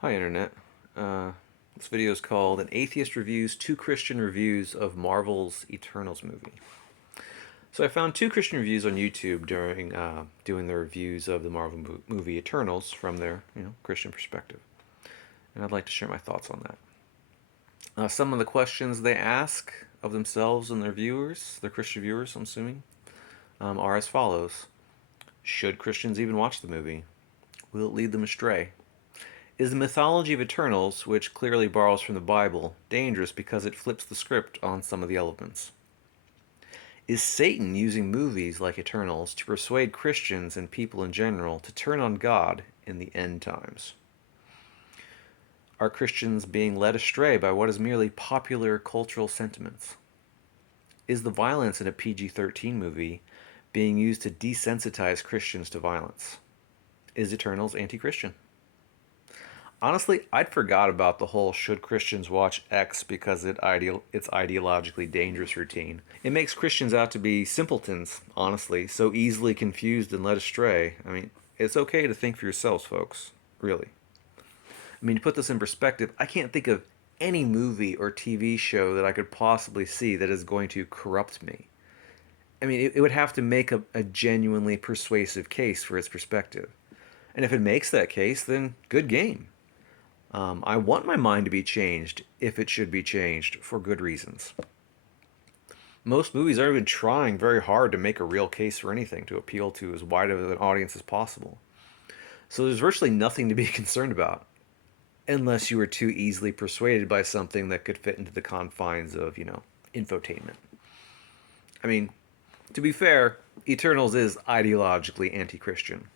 Hi, Internet. This video is called An Atheist Reviews Two Christian Reviews of Marvel's Eternals movie. So I found two Christian reviews on YouTube during doing their reviews of the Marvel movie Eternals from their Christian perspective. And I'd like to share my thoughts on that. Some of the questions they ask of themselves and their viewers, their Christian viewers, I'm assuming, are as follows. Should Christians even watch the movie? Will it lead them astray? Is the mythology of Eternals, which clearly borrows from the Bible, dangerous because it flips the script on some of the elements? Is Satan using movies like Eternals to persuade Christians and people in general to turn on God in the end times? Are Christians being led astray by what is merely popular cultural sentiments? Is the violence in a PG-13 movie being used to desensitize Christians to violence? Is Eternals anti-Christian? Honestly, I'd forgot about the whole should Christians watch X because it's ideologically dangerous routine. It makes Christians out to be simpletons, honestly, so easily confused and led astray. I mean, it's okay to think for yourselves, folks. Really. I mean, to put this in perspective, I can't think of any movie or TV show that I could possibly see that is going to corrupt me. I mean, it would have to make a genuinely persuasive case for its perspective. And if it makes that case, then good game. I want my mind to be changed if it should be changed for good reasons. Most movies aren't even trying very hard to make a real case for anything to appeal to as wide of an audience as possible. So there's virtually nothing to be concerned about, unless you were too easily persuaded by something that could fit into the confines of, infotainment. I mean, to be fair, Eternals is ideologically anti Christian.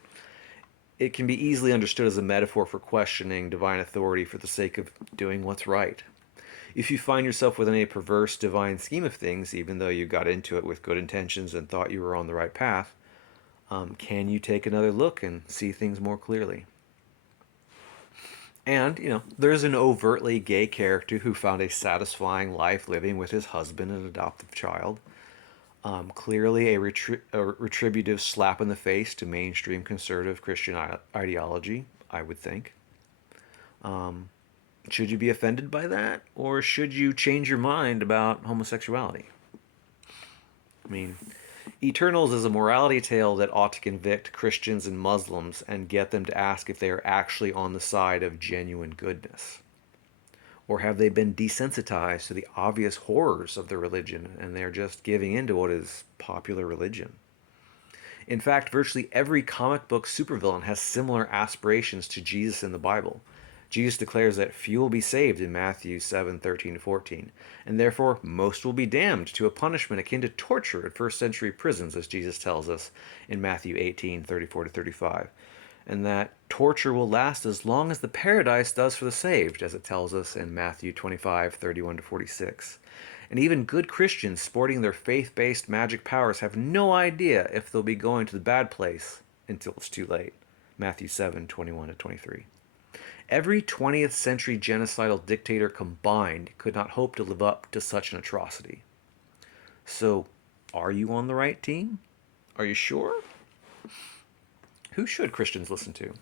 It can be easily understood as a metaphor for questioning divine authority for the sake of doing what's right. If you find yourself within a perverse divine scheme of things, even though you got into it with good intentions and thought you were on the right path, can you take another look and see things more clearly? And, there's an overtly gay character who found a satisfying life living with his husband and adoptive child. Clearly a retributive slap in the face to mainstream conservative Christian ideology, I would think. Should you be offended by that? Or should you change your mind about homosexuality? I mean, Eternals is a morality tale that ought to convict Christians and Muslims and get them to ask if they are actually on the side of genuine goodness. Or have they been desensitized to the obvious horrors of their religion and they're just giving in to what is popular religion? In fact, virtually every comic book supervillain has similar aspirations to Jesus in the Bible. Jesus declares that few will be saved in Matthew 7:13-14, and therefore most will be damned to a punishment akin to torture at first century prisons, as Jesus tells us in Matthew 18:34-35, and that torture will last as long as the paradise does for the saved, as it tells us in Matthew 25:31-46. And even good Christians sporting their faith based magic powers have no idea if they'll be going to the bad place until it's too late. Matthew 7:21-23. Every 20th century genocidal dictator combined could not hope to live up to such an atrocity. So, are you on the right team? Are you sure? Who should Christians listen to?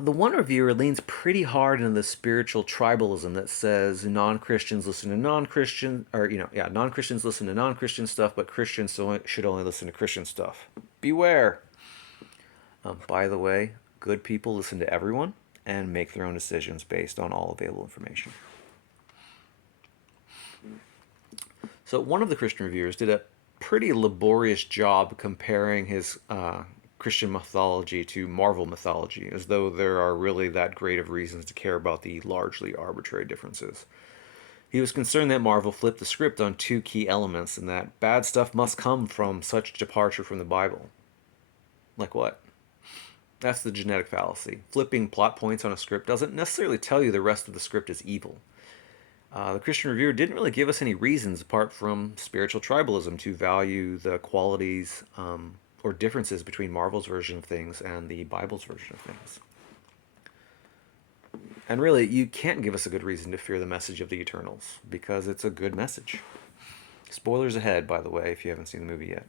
The one reviewer leans pretty hard into the spiritual tribalism that says non-Christians listen to non-Christian, or non-Christians listen to non-Christian stuff, but Christians should only listen to Christian stuff. Beware. By the way, good people listen to everyone and make their own decisions based on all available information. So one of the Christian reviewers did a pretty laborious job comparing his Christian mythology to Marvel mythology, as though there are really that great of reasons to care about the largely arbitrary differences. He was concerned that Marvel flipped the script on two key elements and that bad stuff must come from such departure from the Bible. Like what? That's the genetic fallacy. Flipping plot points on a script doesn't necessarily tell you the rest of the script is evil. The Christian reviewer didn't really give us any reasons apart from spiritual tribalism to value the qualities or differences between Marvel's version of things and the Bible's version of things. And really, you can't give us a good reason to fear the message of the Eternals, because it's a good message. Spoilers ahead, by the way, if you haven't seen the movie yet.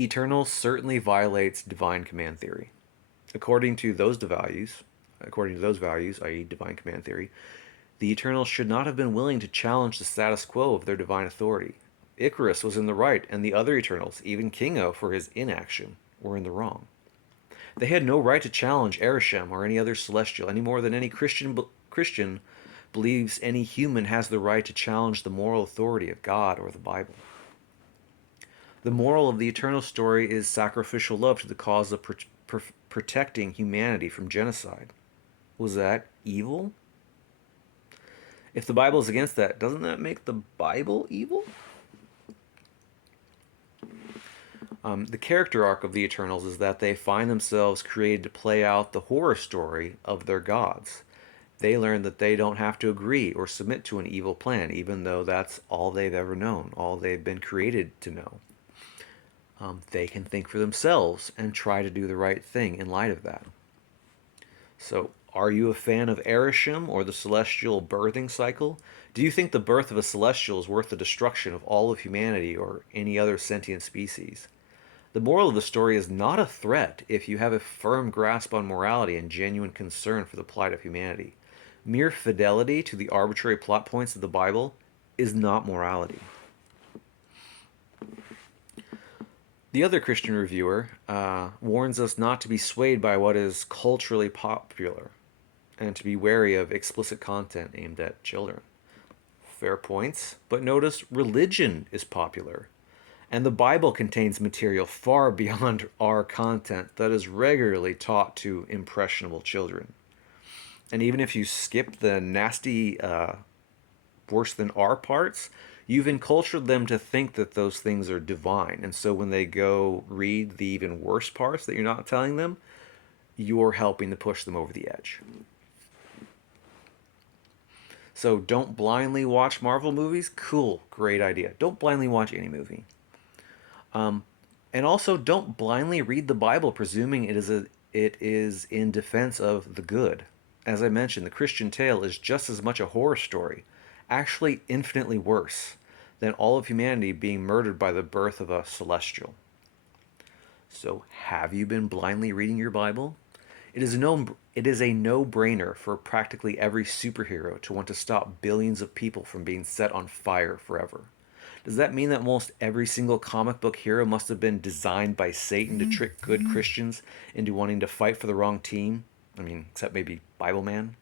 Eternals certainly violates divine command theory. According to those values, i.e., divine command theory, the Eternals should not have been willing to challenge the status quo of their divine authority. Icarus was in the right, and the other Eternals, even Kingo for his inaction, were in the wrong. They had no right to challenge Ereshkigal or any other celestial any more than any Christian believes any human has the right to challenge the moral authority of God or the Bible. The moral of the Eternal story is sacrificial love to the cause of protecting humanity from genocide. Was that evil? If the Bible is against that, doesn't that make the Bible evil? The character arc of the Eternals is that they find themselves created to play out the horror story of their gods. They learn that they don't have to agree or submit to an evil plan, even though that's all they've ever known, all they've been created to know. They can think for themselves and try to do the right thing in light of that. So, are you a fan of Ereshkigal or the celestial birthing cycle? Do you think the birth of a celestial is worth the destruction of all of humanity or any other sentient species? The moral of the story is not a threat if you have a firm grasp on morality and genuine concern for the plight of humanity. Mere fidelity to the arbitrary plot points of the Bible is not morality. The other Christian reviewer warns us not to be swayed by what is culturally popular and to be wary of explicit content aimed at children. Fair points, but notice religion is popular, and the Bible contains material far beyond our content that is regularly taught to impressionable children. And even if you skip the nasty, worse than our parts, you've encultured them to think that those things are divine. And so when they go read the even worse parts that you're not telling them, you're helping to push them over the edge. So don't blindly watch Marvel movies. Cool, great idea. Don't blindly watch any movie. And also don't blindly read the Bible presuming it is in defense of the good. As I mentioned, the Christian tale is just as much a horror story, actually infinitely worse, than all of humanity being murdered by the birth of a celestial. So, have you been blindly reading your Bible? It is a no-brainer for practically every superhero to want to stop billions of people from being set on fire forever. Does that mean that almost every single comic book hero must have been designed by Satan to trick good Christians into wanting to fight for the wrong team? I mean, except maybe Bible Man?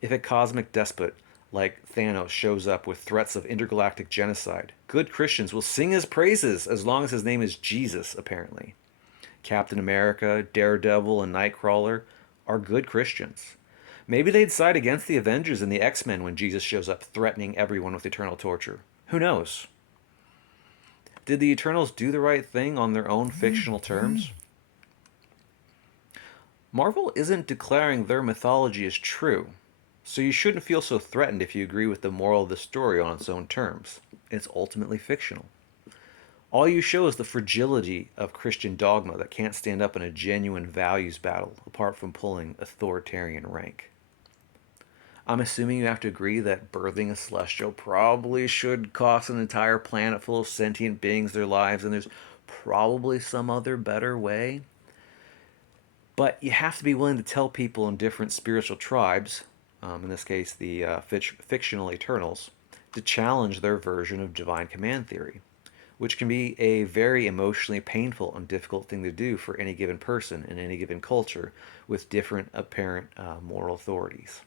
If a cosmic despot like Thanos shows up with threats of intergalactic genocide, good Christians will sing his praises as long as his name is Jesus, apparently. Captain America, Daredevil, and Nightcrawler are good Christians. Maybe they'd side against the Avengers and the X-Men when Jesus shows up threatening everyone with eternal torture. Who knows? Did the Eternals do the right thing on their own fictional terms? Marvel isn't declaring their mythology as true, so you shouldn't feel so threatened if you agree with the moral of the story on its own terms. It's ultimately fictional. All you show is the fragility of Christian dogma that can't stand up in a genuine values battle apart from pulling authoritarian rank. I'm assuming you have to agree that birthing a celestial probably should cost an entire planet full of sentient beings their lives, and there's probably some other better way. But you have to be willing to tell people in different spiritual tribes, in this case the fictional Eternals, to challenge their version of divine command theory, which can be a very emotionally painful and difficult thing to do for any given person in any given culture with different apparent moral authorities.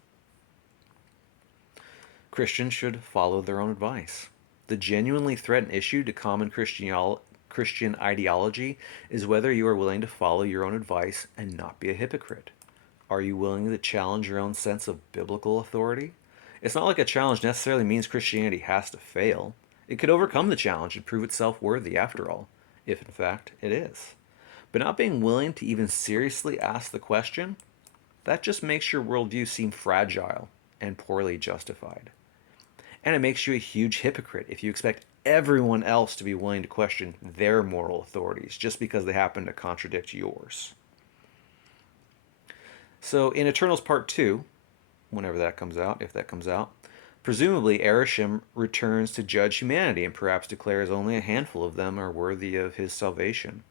Christians should follow their own advice. The genuinely threatened issue to common Christian ideology is whether you are willing to follow your own advice and not be a hypocrite. Are you willing to challenge your own sense of biblical authority? It's not like a challenge necessarily means Christianity has to fail. It could overcome the challenge and prove itself worthy after all, if in fact it is. But not being willing to even seriously ask the question, that just makes your worldview seem fragile and poorly justified. And it makes you a huge hypocrite if you expect everyone else to be willing to question their moral authorities just because they happen to contradict yours. So in Eternals Part 2, whenever that comes out, if that comes out, presumably Ereshkigal returns to judge humanity and perhaps declares only a handful of them are worthy of his salvation.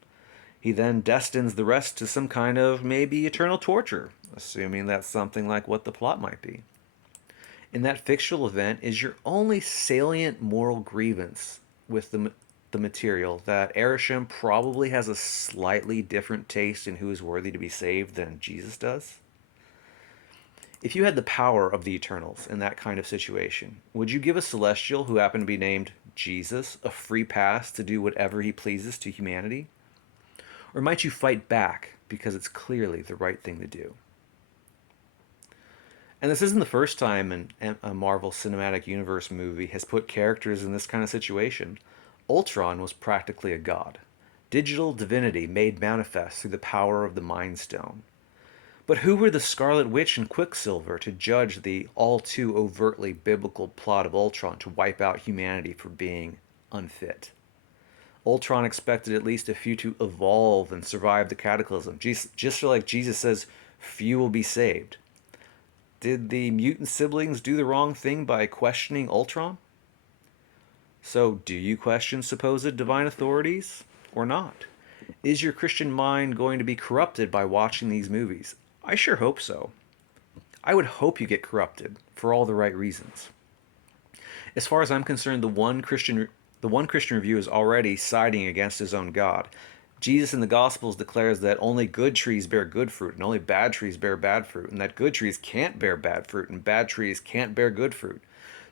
He then destines the rest to some kind of maybe eternal torture, assuming that's something like what the plot might be. In that fictional event is your only salient moral grievance with the material that Erisham probably has a slightly different taste in who is worthy to be saved than Jesus does? If you had the power of the Eternals in that kind of situation, would you give a celestial who happened to be named Jesus a free pass to do whatever he pleases to humanity? Or might you fight back because it's clearly the right thing to do? And this isn't the first time a Marvel Cinematic Universe movie has put characters in this kind of situation. Ultron was practically a god, digital divinity made manifest through the power of the Mind Stone. But who were the Scarlet Witch and Quicksilver to judge the all too overtly biblical plot of Ultron to wipe out humanity for being unfit? Ultron expected at least a few to evolve and survive the cataclysm, just like Jesus says, few will be saved. Did the mutant siblings do the wrong thing by questioning Ultron? So, do you question supposed divine authorities or not? Is your Christian mind going to be corrupted by watching these movies? I sure hope so. I would hope you get corrupted for all the right reasons. As far as I'm concerned, the one Christian review is already siding against his own God. Jesus in the Gospels declares that only good trees bear good fruit and only bad trees bear bad fruit, and that good trees can't bear bad fruit and bad trees can't bear good fruit.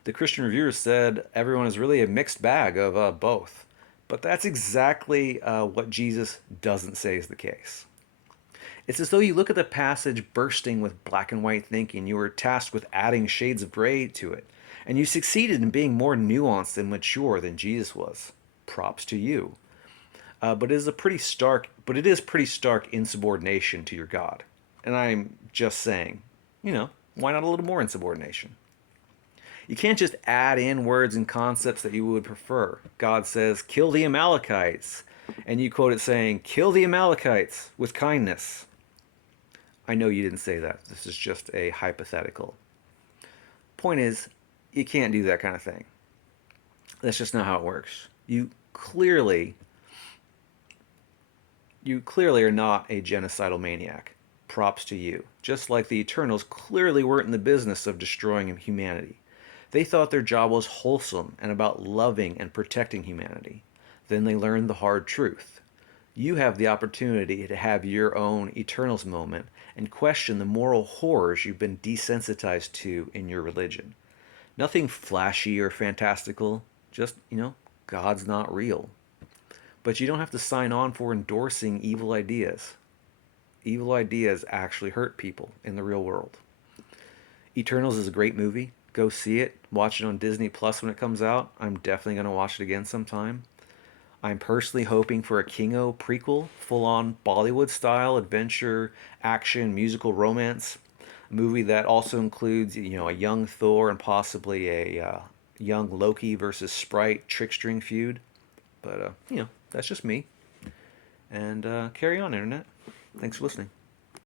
The Christian reviewer said everyone is really a mixed bag of both. But that's exactly what Jesus doesn't say is the case. It's as though you look at the passage bursting with black and white thinking. You were tasked with adding shades of gray to it, and you succeeded in being more nuanced and mature than Jesus was. Props to you. But it is pretty stark insubordination to your God. And I'm just saying, why not a little more insubordination? You can't just add in words and concepts that you would prefer. God says, kill the Amalekites. And you quote it saying, kill the Amalekites with kindness. I know you didn't say that. This is just a hypothetical. Point is, you can't do that kind of thing. That's just not how it works. You clearly are not a genocidal maniac. Props to you. Just like the Eternals clearly weren't in the business of destroying humanity. They thought their job was wholesome and about loving and protecting humanity. Then they learned the hard truth. You have the opportunity to have your own Eternals moment and question the moral horrors you've been desensitized to in your religion. Nothing flashy or fantastical, just, God's not real. But you don't have to sign on for endorsing evil ideas. Evil ideas actually hurt people in the real world. Eternals is a great movie. Go see it. Watch it on Disney Plus when it comes out. I'm definitely going to watch it again sometime. I'm personally hoping for a Kingo prequel, full-on Bollywood-style adventure, action, musical romance. A movie that also includes, a young Thor and possibly a young Loki versus Sprite trickstering feud. But, that's just me. And carry on, Internet. Thanks for listening.